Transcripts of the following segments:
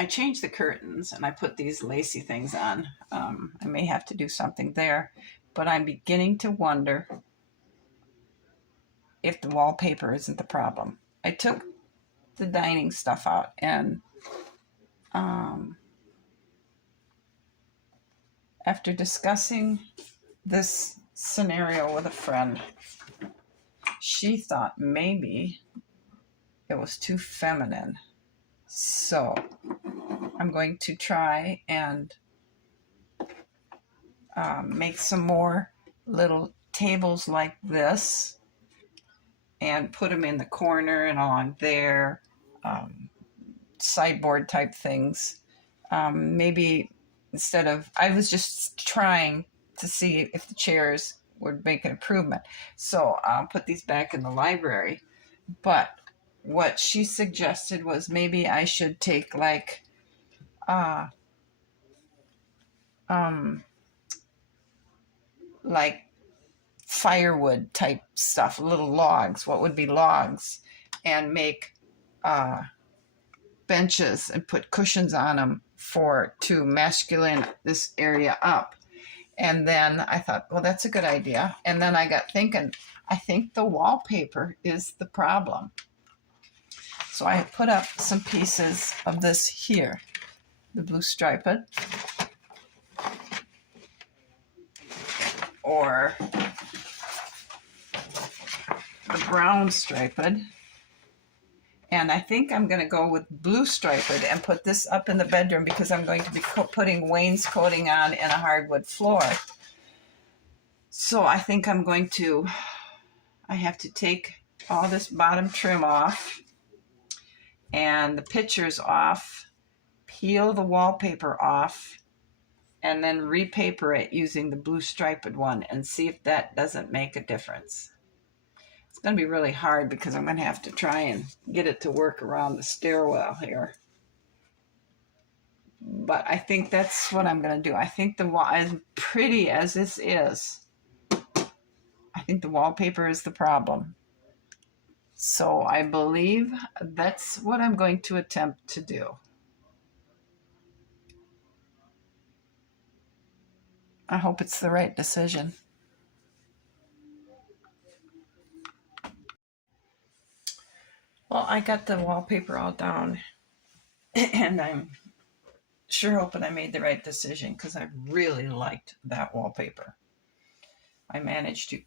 I changed the curtains and I put these lacy things on. I may have to do something there, but I'm beginning to wonder if the wallpaper isn't the problem. I took the dining stuff out, and after discussing this scenario with a friend, she thought maybe it was too feminine. So I'm going to try and make some more little tables like this and put them in the corner and along there, sideboard type things. Maybe instead of, I was just trying to see if the chairs would make an improvement. So I'll put these back in the library. But what she suggested was maybe I should take like like firewood type stuff, little logs, what would be logs, and make benches and put cushions on them to masculine this area up. And then I thought, well, that's a good idea. And then I got thinking, I think the wallpaper is the problem. So I put up some pieces of this here, the blue striped, or the brown striped. And I think I'm going to go with blue striped and put this up in the bedroom because I'm going to be putting wainscoting on and a hardwood floor. So I think I have to take all this bottom trim off and the pictures off, peel the wallpaper off, and then repaper it using the blue striped one and see if that doesn't make a difference. It's going to be really hard because I'm going to have to try and get it to work around the stairwell here. But I think that's what I'm going to do. I think as pretty as this is, I think the wallpaper is the problem. So I believe that's what I'm going to attempt to do. I hope it's the right decision. Well, I got the wallpaper all down, and I'm sure hoping I made the right decision because I really liked that wallpaper. I managed to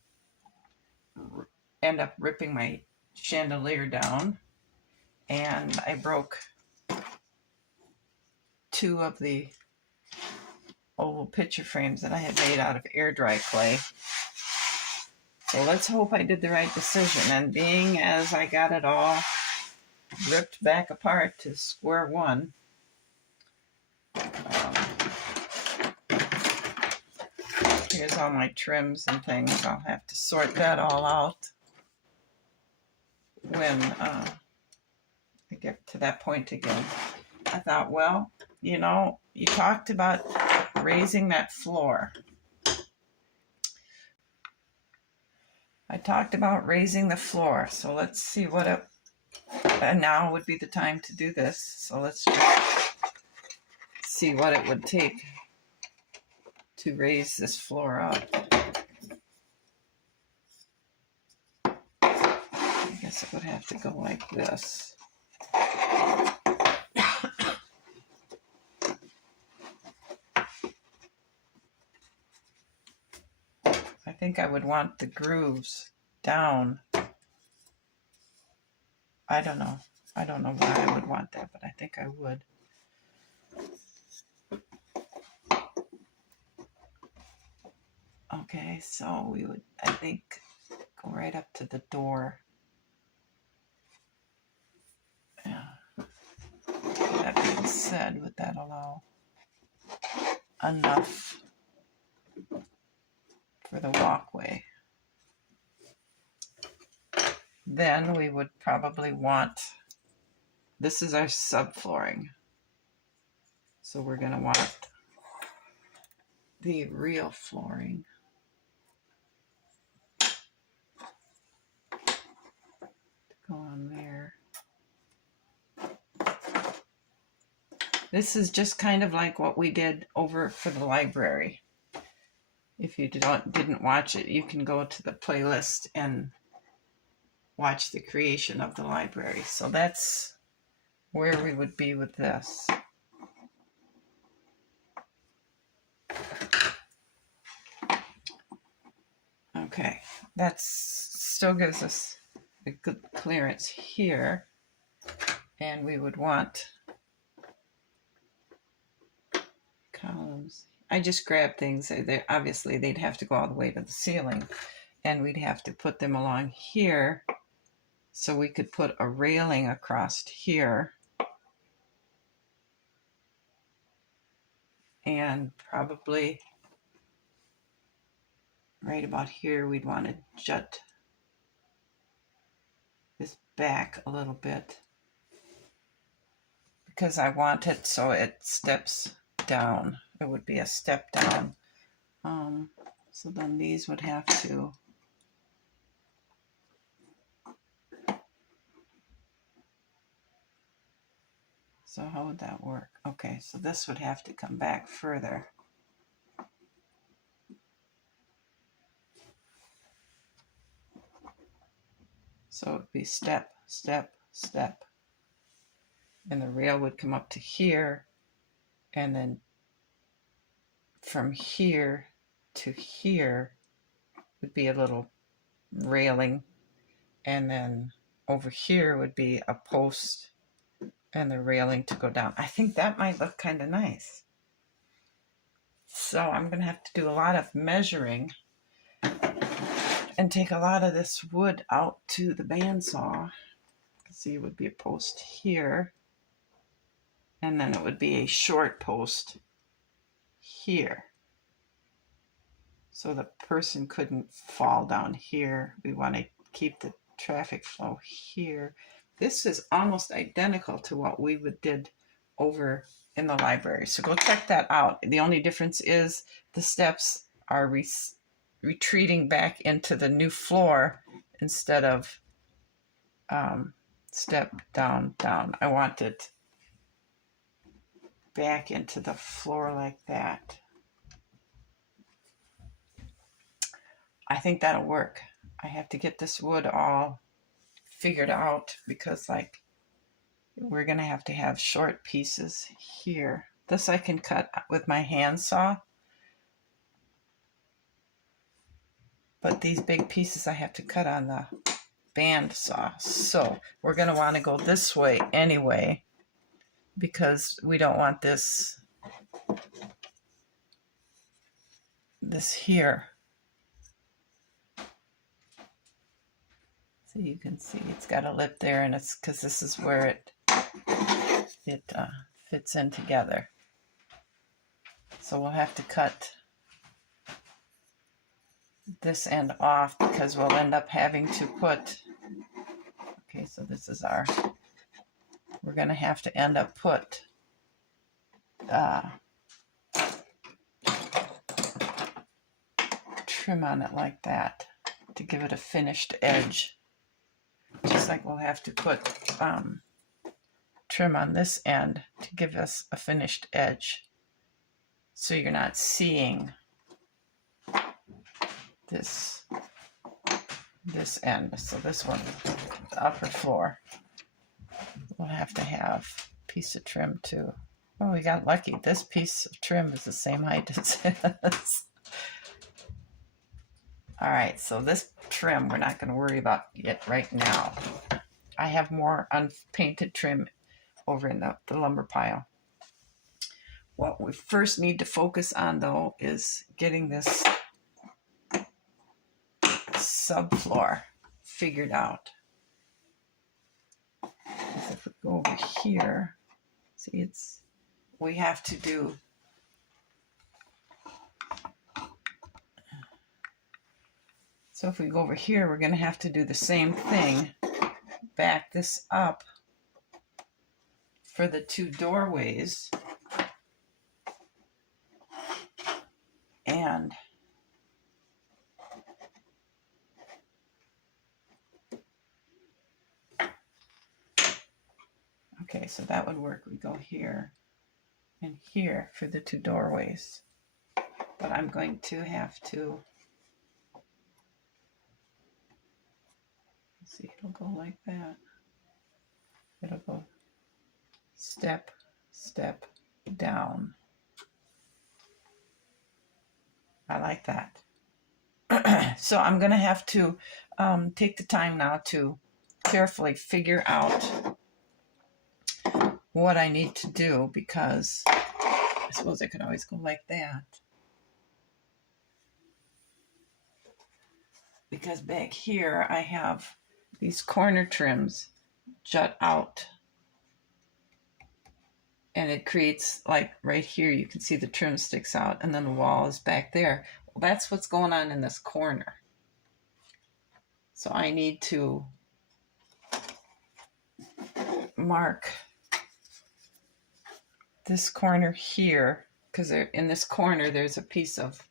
end up ripping my chandelier down, and I broke 2 of the oval picture frames that I had made out of air dry clay. So let's hope I did the right decision. And being as I got it all ripped back apart to square one, here's all my trims and things. I'll have to sort that all out when I get to that point again. I thought, well, you talked about raising that floor. I talked about raising the floor. So let's see and now would be the time to do this. So let's just see what it would take to raise this floor up. I guess it would have to go like this. I think I would want the grooves down. I don't know why I would want that, but I think I would. Okay, so we would, I think, go right up to the door. Yeah. That being said, would that allow enough for the walkway? Then we would probably want, this is our subflooring. So we're going to want the real flooring. To go on there. This is just kind of like what we did over for the library. If you didn't watch it, you can go to the playlist and watch the creation of the library. So that's where we would be with this. Okay, that still gives us a good clearance here. And we would want columns. I just grabbed things. Obviously, they'd have to go all the way to the ceiling. And we'd have to put them along here. So we could put a railing across here. And probably right about here, we'd want to jut this back a little bit, because I want it so it steps down. It would be a step down. So then these would have to so how would that work? Okay, so this would have to come back further. So it would be step, step, step. And the rail would come up to here, and then from here to here would be a little railing, and then over here would be a post and the railing to go down. I think that might look kind of nice. So I'm going to have to do a lot of measuring and take a lot of this wood out to the bandsaw. See, it would be a post here, and then it would be a short post here. So the person couldn't fall down here. We want to keep the traffic flow here. This is almost identical to what we did over in the library. So go check that out. The only difference is the steps are retreating back into the new floor instead of step down, down. I want it back into the floor like that. I think that'll work. I have to get this wood all figured out because like we're gonna have to have short pieces here. This I can cut with my handsaw, but these big pieces I have to cut on the bandsaw. So we're gonna want to go this way anyway because we don't want this here. So you can see it's got a lip there, and it's because this is where it fits in together. So we'll have to cut this end off because we'll end up having to put, okay, so this is we're going to have to end up put trim on it like that to give it a finished edge. Just like we'll have to put trim on this end to give us a finished edge. So you're not seeing this end. So this one, the upper floor, we'll have to have a piece of trim too. Oh, we got lucky. This piece of trim is the same height as this. All right, so this trim, we're not going to worry about it right now. I have more unpainted trim over in the lumber pile. What we first need to focus on, though, is getting this subfloor figured out. If we go over here, see, we have to do so if we go over here, we're going to have to do the same thing, back this up for the two doorways, and okay, so that would work. We go here, and here for the two doorways. But I'm going to have to, see, it'll go like that. It'll go step, step, down. I like that. So I'm going to have to take the time now to carefully figure out what I need to do, because I suppose I could always go like that. Because back here I have these corner trims jut out. And it creates, like right here, you can see the trim sticks out, and then the wall is back there. Well, that's what's going on in this corner. So I need to mark this corner here, because in this corner there's a piece of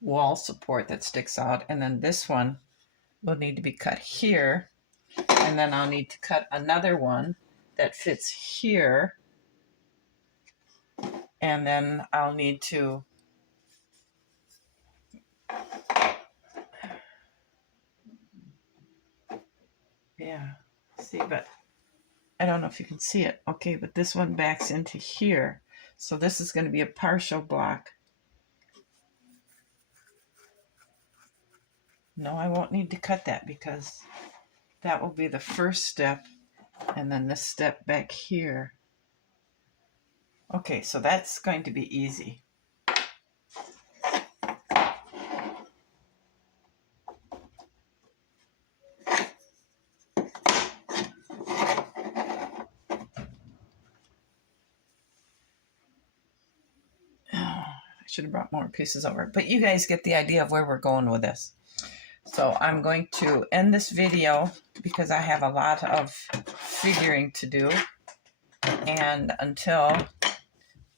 wall support that sticks out, and then this one will need to be cut here, and then I'll need to cut another one that fits here, and then I'll need to see, but I don't know if you can see it. Okay, but this one backs into here, so this is going to be a partial block. No, I won't need to cut that because that will be the first step, and then this step back here. Okay, so that's going to be easy. I should have brought more pieces over, but you guys get the idea of where we're going with this. So I'm going to end this video because I have a lot of figuring to do, and until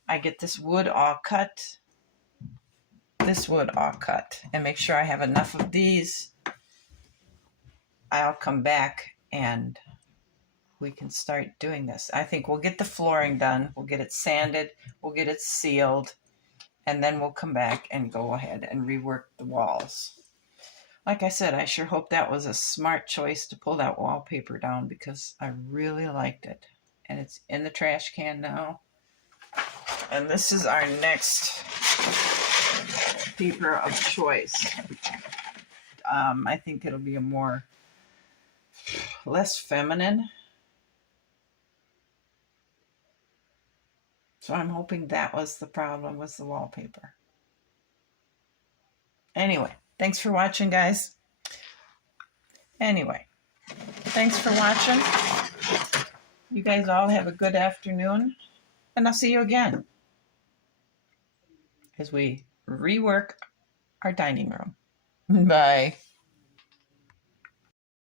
I get this wood all cut, and make sure I have enough of these, I'll come back and we can start doing this. I think we'll get the flooring done, we'll get it sanded, we'll get it sealed, and then we'll come back and go ahead and rework the walls. Like I said, I sure hope that was a smart choice to pull that wallpaper down, because I really liked it. And it's in the trash can now. And this is our next paper of choice. I think it'll be a less feminine. So I'm hoping that was the problem, was the wallpaper. Anyway, thanks for watching, guys. Anyway, thanks for watching. You guys all have a good afternoon, and I'll see you again as we rework our dining room. Bye.